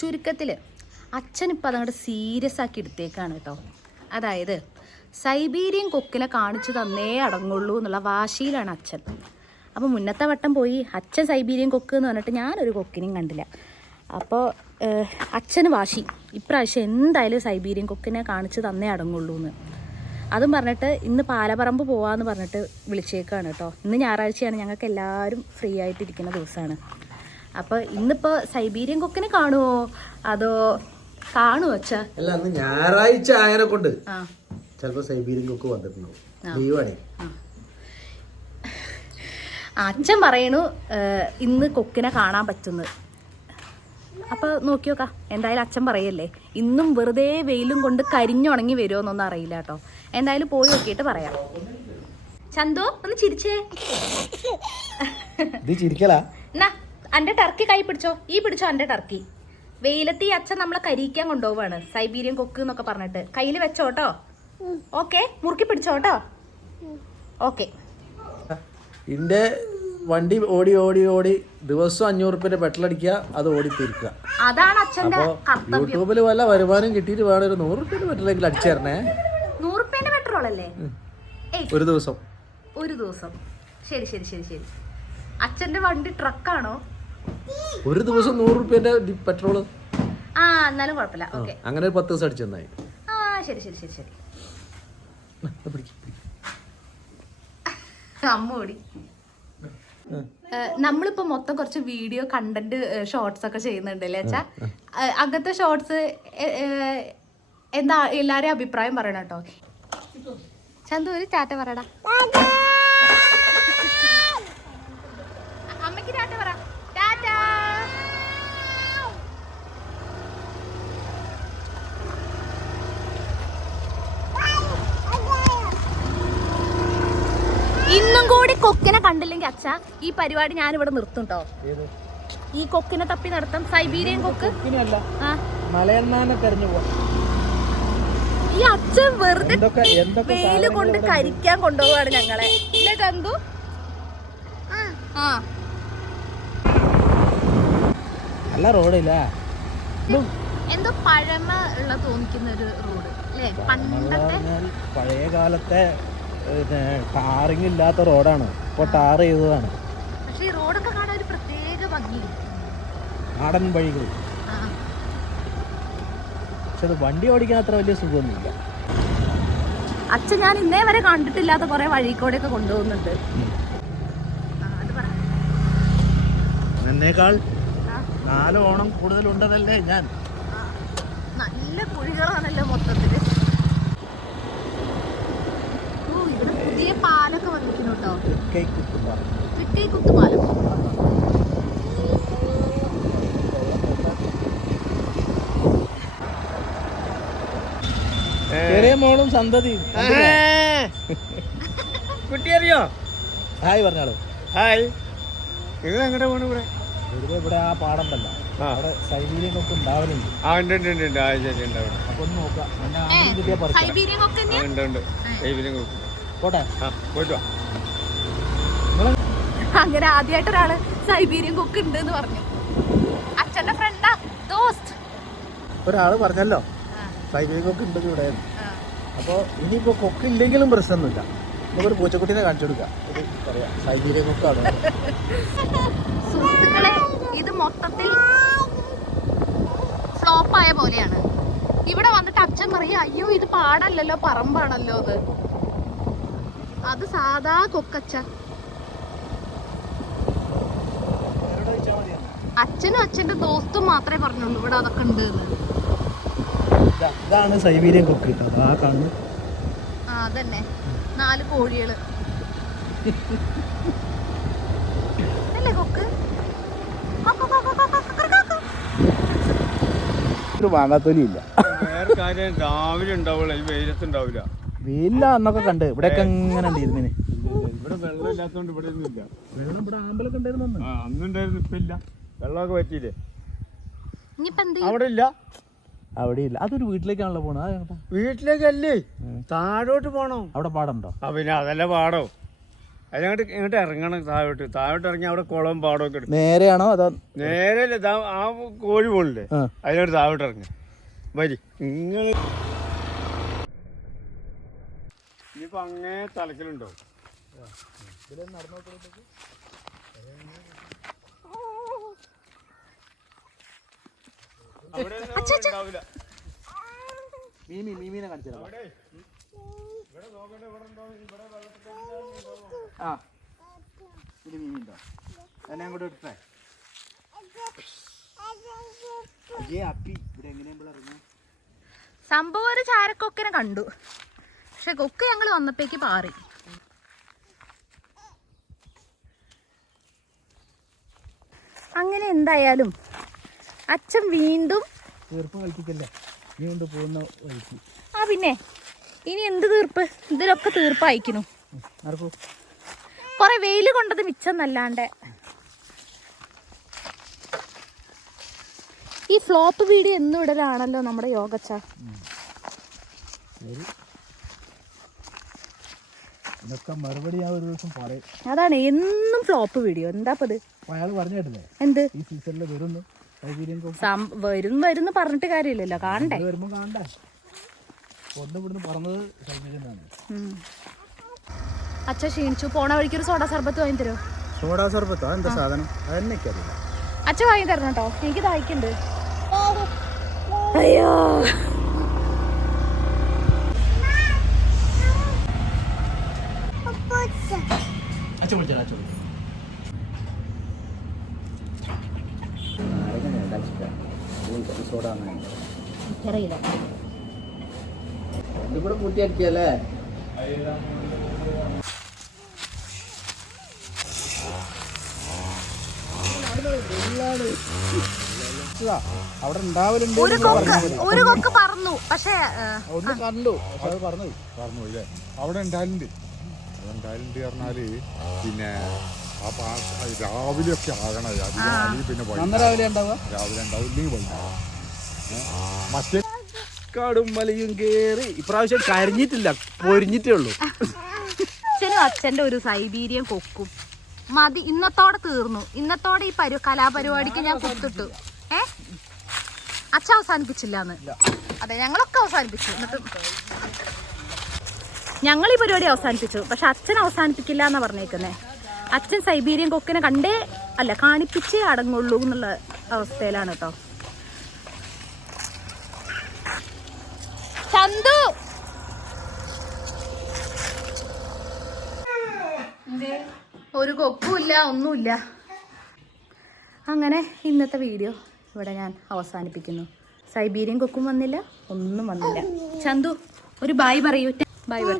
ചുരുക്കത്തിൽ അച്ഛൻ ഇപ്പം അതങ്ങോട്ട് സീരിയസ് ആക്കി എടുത്തേക്കാണ് കേട്ടോ. അതായത് സൈബീരിയൻ കൊക്കിനെ കാണിച്ചു തന്നേ അടങ്ങുള്ളൂ എന്നുള്ള വാശിയിലാണ് അച്ഛൻ. അപ്പോൾ മുന്നത്തെ വട്ടം പോയി അച്ഛൻ സൈബീരിയൻ കൊക്ക് എന്ന് പറഞ്ഞിട്ട് ഞാനൊരു കൊക്കിനെയും കണ്ടില്ല. അപ്പോൾ അച്ഛന് വാശി. ഇപ്രാവശ്യം എന്തായാലും സൈബീരിയൻ കൊക്കിനെ കാണിച്ചു തന്നേ അടങ്ങുള്ളൂ എന്ന്. അതും പറഞ്ഞിട്ട് ഇന്ന് പാലപ്പറമ്പ് പോവാന്ന് പറഞ്ഞിട്ട് വിളിച്ചേക്കാണ് കേട്ടോ. ഇന്ന് ഞായറാഴ്ചയാണ് ഞങ്ങൾക്ക് എല്ലാവരും ഫ്രീ ആയിട്ടിരിക്കുന്ന ദിവസമാണ്. അപ്പോൾ ഇന്നിപ്പോൾ സൈബീരിയൻ കൊക്കിനെ കാണുമോ അതോ കാണുമോ അച്ഛാ? അല്ല അന്ന് ഞായറാഴ്ച ആയനെ കൊണ്ട് സൈബീരിയൻ കൊക്ക് വന്നിട്ടുണ്ടാവും. അച്ഛൻ പറയണു ഇന്ന് കൊക്കിനെ കാണാൻ പറ്റുന്നത്. അപ്പോൾ നോക്കിയോക്കാ എന്തായാലും അച്ഛൻ പറയല്ലേ ഇന്നും വെറുതെ വെയിലും കൊണ്ട് കരിഞ്ഞുണങ്ങി വരുമോന്നൊന്നും അറിയില്ല കേട്ടോ. എന്തായാലും പോയി നോക്കിയിട്ട് പറയാം. ചന്തു ഒന്ന് ചിരിച്ചേ. ഇത് ചിരിക്കലാ? എന്നാ അന്റെ ടർക്കി കൈ പിടിച്ചോ? ഈ പിടിച്ചോ അന്റെ ടർക്കി. വെയിലത്ത് ഈ അച്ഛൻ നമ്മളെ കരിയിക്കാൻ കൊണ്ടുപോവാണ്. സൈബീരിയൻ കൊക്ക് എന്നൊക്കെ പറഞ്ഞിട്ട്. കയ്യിൽ വെച്ചോട്ടോ ഓക്കെ. മുറുക്കി പിടിച്ചോട്ടോ ഓക്കെ. ഇന്റെ വണ്ടി ഓടി ഓടി ഓടി ദിവസം അഞ്ഞൂറ് റുപ്യന്റെ പെട്രോൾ അടിക്കുക അത് ഓടി അതാണ് അച്ഛന്റെ കർത്തവ്യം. യൂട്യൂബിൽ വല്ല വരുമാനം കിട്ടിയിട്ട് വേണം ഒരു നൂറ് റുപ്യന്റെ പെട്രോളെങ്കിലും അടിച്ചു തരണേ റുപ്യന്റെ പെട്രോൾ അല്ലേ? ഒരു ദിവസം. ഒരു ദിവസം. ശരി ശരി ശരി ശരി. അച്ഛന്റെ വണ്ടി ട്രക്കാണോ ഒരു ദിവസം നൂറ് റുപ്യന്റെ പെട്രോൾ ആ എന്നാലും കുഴപ്പമില്ല. ഓക്കെ അങ്ങനെ ഒരു പത്ത് ദിവസം അടിച്ചു തന്നായി ആ ശരി ശരി ശരി ശരി. അമ്മ ഓടി. നമ്മളിപ്പോ മൊത്തം കുറച്ച് വീഡിയോ കണ്ടന്റ് ഷോർട്സ് ഒക്കെ ചെയ്യുന്നുണ്ട് അല്ലേ അച്ഛാ അങ്ങനത്തെ ഷോർട്സ് എന്താ എല്ലാരെയും അഭിപ്രായം പറയണം കേട്ടോ. ചന്തു ഒരു ചാറ്റ പറയടാ അമ്മയ്ക്ക് ടാറ്റ പറ ടാറ്റ ഇന്നും കൂടി കൊക്കിനെ കണ്ടില്ലെങ്കിൽ അച്ഛ ഈ പരിപാടി ഞാൻ ഇവിടെ നിർത്തും കേട്ടോ ഈ കൊക്കിനെ തപ്പി നടത്താം. സൈബീരിയൻ കൊക്ക്? ഇനിയല്ല ആ. മലയണ്ണാനെ തെരഞ്ഞു പോവാം. ഈ അച്ഛൻ വെറുതെ എന്തൊക്കെ എന്തൊക്കെ വെയിൽ കൊണ്ട് കരിക്കാൻ കൊണ്ടുപോവാണ് ഞങ്ങളെ. ഇല്ലേ ചന്തു? ആ. നല്ല റോഡില്ല? എന്തോ പഴമ ഉള്ള തോന്നിക്കുന്ന ഒരു റോഡ് അല്ലേ പണ്ടത്തെ പഴയ കാലത്തെ ടാറിങ് ഇല്ലാത്ത റോഡാണ്. ഇപ്പൊ ടാർ ചെയ്തതാണ്. പക്ഷേ ഈ റോഡൊക്കെ കാണാൻ ഒരു പ്രത്യേക നാടൻ വഴികൾ. പക്ഷെ അത് വണ്ടി ഓടിക്കാൻ അത്ര വലിയ സുഖമൊന്നുമില്ല. അച്ഛൻ ഞാൻ ഇന്നേ വരെ കണ്ടിട്ടില്ലാത്ത കുറെ വഴി കൊണ്ടുപോകുന്നുണ്ട്. ഒക്കെ കൊണ്ടുപോകുന്നുണ്ട്. എന്നേക്കാൾ നാല് ഓണം കൂടുതൽ ഉണ്ടതല്ലേ ഞാൻ നല്ല കുഴികളാണല്ലോ തൃക്കൈ കുത്തുപാലം ചെറിയ മോളും സന്തതി. കുട്ടി അറിയോ? ഹായ് പറഞ്ഞാളൂ. ഹായ്. നിങ്ങൾ എങ്ങോട്ടാ പോണു ഇവിടെ? വെറുതെ ഇവിടെ ആ പാടണ്ടല്ല ആ. അവിടെ സൈബീരിയൊക്കെ ഉണ്ടാവലുണ്ട്. ആ ഉണ്ട് ഉണ്ട് ഉണ്ട് ഉണ്ട്. ആ ശരി ഉണ്ട് അവിടെ അപ്പൊ ഒന്ന് നോക്കാം സൈബീരിയൻ പോട്ടെ. ആ പോയിട്ട് വാ. അങ്ങനെ ആദ്യമായിട്ട് ഒരാൾ സൈബീരിയൻ കുക്ക് ഉണ്ട് എന്ന് പറഞ്ഞു. അച്ഛന്റെ ഫ്രണ്ടാ ദോസ്റ്റ് ഒരാൾ പറഞ്ഞല്ലോ സൈബീരിയൻ കുക്ക് ഉണ്ട് ഇവിടെ. അപ്പോൾ ഇനിയിപ്പോൾ കൊക്കില്ലെങ്കിലും പ്രശ്നമൊന്നുമില്ല. നമുക്കൊരു പൂച്ചക്കുട്ടീനെ കാണിച്ചു കൊടുക്കാം. ഇത് പറയാം സൈബീരിയ കൊക്കാണ്? സുഹൃത്തുക്കളെ ഇത് മൊത്തത്തിൽ ഫ്ലോപ്പായ പോലെയാണ്. ഇവിടെ വന്നിട്ട് അച്ഛൻ പറയും അയ്യോ ഇത് പാടല്ലല്ലോ പറമ്പാണല്ലോ അത്. അത് സാധാ കൊക്കച്ച. അച്ഛനും അച്ഛന്റെ ദോസ്തും മാത്രമേ പറഞ്ഞുള്ളൂ. ഇവിടെ അതൊക്കെ ഉണ്ട് ഇതാണ് സൈബീരിയൻ കൊക്ക് ആ കാണുന്നു. ആ അതന്നെ. നാല് കോഴികൾ. അല്ലേ കൊക്ക്? രാവിലെ ഉണ്ടാവില്ല ഈ വെയിലത്ത് ഉണ്ടാവില്ല വെയില അന്നൊക്കെ കണ്ട്. ഇവിടെയൊക്കെ എങ്ങനെ ഉണ്ടായിരുന്നേ. ഇവിടെ വെള്ളം ഇല്ലാത്തോണ്ട് ഇവിടെ ഒന്നും ഇല്ല. വെള്ളം ഇവിടെ ആമ്പലൊക്കെ ഉണ്ടായിരുന്നു അന്ന്. അന്നുണ്ടായിരുന്നു ഇപ്പൊ ഇല്ല. വെള്ളമൊക്കെ പറ്റിയില്ലേ അവിടെ ഇല്ല അവിടെ ഇല്ല അതൊരു വീട്ടിലേക്കാണല്ലോ പോണത്? വീട്ടിലേക്കല്ലേ? താഴോട്ട് പോണോ. അവിടെ പാടമുണ്ടോ? ആ പിന്നെ അതല്ല പാടോ. അതിനങ്ങോട്ട് ഇങ്ങോട്ട് ഇറങ്ങണം താഴോട്ട്. താഴോട്ട് ഇറങ്ങി അവിടെ കുളവും പാടമൊക്കെ ഉണ്ട് നേരെയാണോ അതോ നേരെ ആ കോഴി പോണില്ലേ. അതിനോട് താഴോട്ട് ഇറങ്ങി. വരി. നിങ്ങൾ ഇനിയിപ്പോ അങ്ങേ തലക്കലുണ്ടോ അവിടെ ഒന്നും ഉണ്ടാവില്ല. മീമി മീമീനെ കാണിച്ചു അവിടെ നോക്കണ്ട ഇവിടെ ഉണ്ടോ? ഇവിടെ വെള്ളത്തിൽ ആ. ഇത് എന്നെ അങ്ങോട്ട് അപ്പി ഇവിടെ സംഭവം ഒരു ചാരക്കൊക്കിനെ കണ്ടു. പക്ഷെ കൊക്ക് ഞങ്ങൾ വന്നപ്പോഴേക്ക് പാറി. അങ്ങനെ എന്തായാലും അച്ഛൻ വീണ്ടും തീർപ്പ് കളിക്കല്ലേ വീണ്ടും പോകുന്ന വഴിക്ക്? ആ പിന്നെ. ഇനി എന്ത് തീർപ്പ്? ഇതിലൊക്കെ തീർപ്പായിക്കുന്നു കൊറേ വെയിൽ കൊണ്ടത് മിച്ചെന്നല്ലാണ്ട്. ഈ ഫ്ലോപ്പ് വീഡിയോ എന്നും ഇടലാണല്ലോ നമ്മുടെ യോഗച്ച. അതാണ് എന്നും ഫ്ലോപ്പ് വീഡിയോ. എന്താ അയാൾ പറഞ്ഞു കേട്ടില്ലേ എന്ത്? ഈ സീസണിൽ വരുന്നു. വരും വരും പറഞ്ഞിട്ട് കാര്യമില്ലല്ലോ കാണണ്ടേ? വരുമ്പോ കാണണ്ടേ? ഒന്ന് ഇവിടുന്ന് പറഞ്ഞത് സൈബീരിയൻ ആണ് ക്ഷീണിച്ചു. പോണ വഴിക്ക് ഒരു സോഡ സർബത്ത് വാങ്ങി തരുമോ? സോഡാ സർബത്തോ? എന്താ സാധനം? അതെന്നെ അറിയില്ല അച്ഛൻ വാങ്ങി തരണം കേട്ടോ. എനിക്ക് ദാഹിക്കുന്നുണ്ട് അയ്യോ. അച്ഛൻ വിളിച്ചാ അച്ഛൻ സോഡ എനിക്കറിയില്ല. ഇതിവിടെ കൂട്ടിയടിക്കല്ലേ അവിടെ ഉണ്ടാവലുണ്ട് ഒരു കൊക്ക് ഒരു കൊക്ക് പറന്നു. പക്ഷേ ഒന്ന് കണ്ടു. അത് പറഞ്ഞത് പറഞ്ഞു ഇല്ലേ അവിടെ ഉണ്ടായിട്ടുണ്ട് അവിടെ ഉണ്ടായിട്ടുണ്ട് പറഞ്ഞാൽ പിന്നെ ആ പാസ് രാവിലെ ഒക്കെ ആകണം അല്ലെങ്കിൽ പിന്നെ രാവിലെ ഉണ്ടാവുക? രാവിലെ ഉണ്ടാവും. ഇല്ലെങ്കിൽ വൈകുന്നേരം മറ്റേ കാടും മലയും കേറി. ഇപ്രാവശ്യം കരിഞ്ഞിട്ടില്ല. പൊരിഞ്ഞിട്ടേ ഉള്ളൂ. അച്ഛനും അച്ഛന്റെ ഒരു സൈബീരിയൻ കൊക്കും. മതി. ഇന്നത്തോടെ തീർന്നു. ഇന്നത്തോടെ ഈ പരു കലാപരിപാടിക്ക് ഞാൻ കൊടുത്തിട്ടു ഏ? അച്ഛൻ അവസാനിപ്പിച്ചില്ല എന്ന് അതെ ഞങ്ങളൊക്കെ അവസാനിപ്പിച്ചു. എന്നിട്ട് ഞങ്ങൾ ഈ പരിപാടി അവസാനിപ്പിച്ചു. പക്ഷെ അച്ഛൻ അവസാനിപ്പിക്കില്ല എന്നാ പറഞ്ഞേക്കുന്നേ. അച്ഛൻ സൈബീരിയൻ കൊക്കിനെ കണ്ടേ അല്ല കാണിപ്പിച്ചേ അടങ്ങുള്ളൂ എന്നുള്ള അവസ്ഥയിലാണ് കേട്ടോ ചന്തു! ഒരു കൊക്കുമില്ല ഒന്നുമില്ല അങ്ങനെ ഇന്നത്തെ വീഡിയോ ഇവിടെ ഞാൻ അവസാനിപ്പിക്കുന്നു. സൈബീരിയൻ കൊക്കും വന്നില്ല ഒന്നും വന്നില്ല. ചന്തു ഒരു ബായ് പറയൂ. ബായ് പറ.